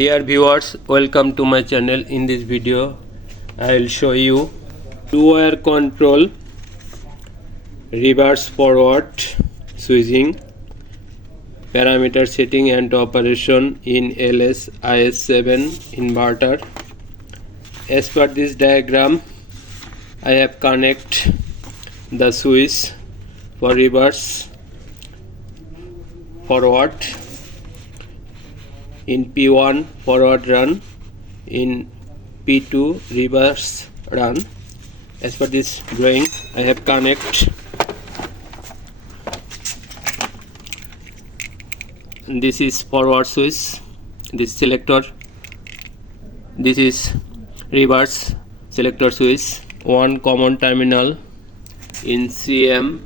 Dear viewers, welcome to my channel. In this video I will show you two-wire control reverse forward switching parameter setting and operation in iS7 inverter. As per this diagram, I have connect the switch for reverse forward in P1 forward run, in P2 reverse run. As per this drawing, I have connect this is forward switch, this selector, this is reverse selector switch, one common terminal in CM.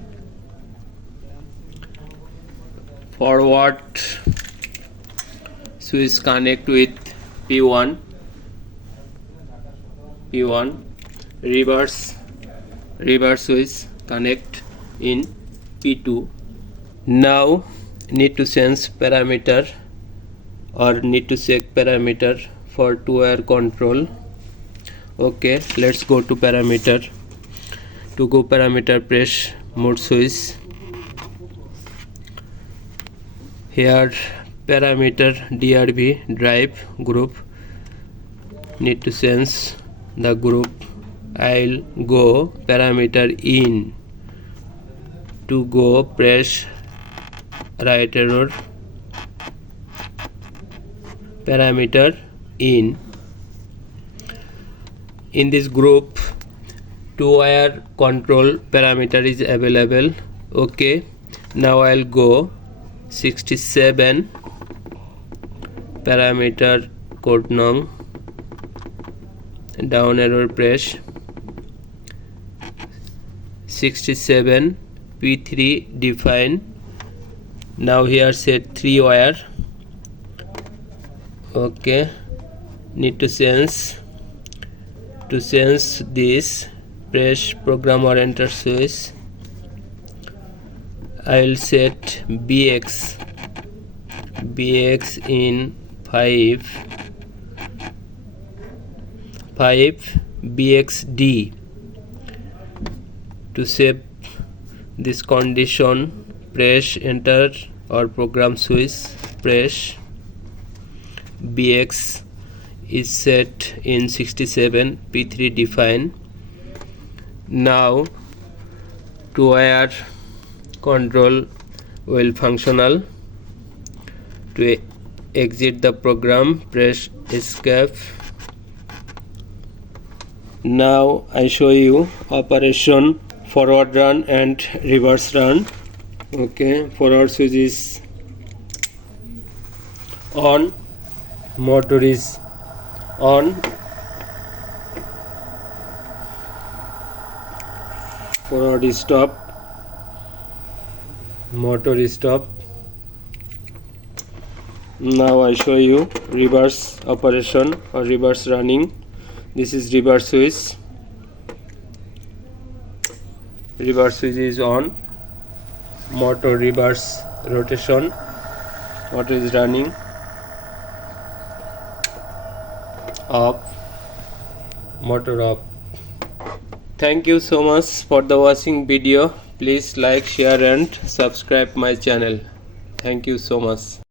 Forward switch connect with P1, reverse switch connect in P2. Now need to sense parameter or need to check parameter for two-wire control. Okay, let's go to parameter. To go parameter, press mode switch. Here parameter DRV drive group, need to sense the group. I'll go parameter in. To go, press right arrow, parameter in. In this group, two-wire control parameter is available. Okay, now I'll go 67 parameter code num, down arrow press 67 P3 define. Now here set 3 wire. Okay, need to sense. To sense this, press program or enter switch. I will set BX in 5 BXD. To save this condition, press enter or program switch, press BX is set in 67 P3 define. Now two-wire control will functional. To exit the program, press escape. Now I show you operation forward run and reverse run. Okay, forward switch is on, motor is on, forward is stop, motor is stop. Now I show you reverse operation or reverse running. This is reverse switch. Reverse switch is on, motor reverse rotation, motor is running, off, motor off. Thank you so much for the watching video. Please like, share and subscribe my channel. Thank you so much.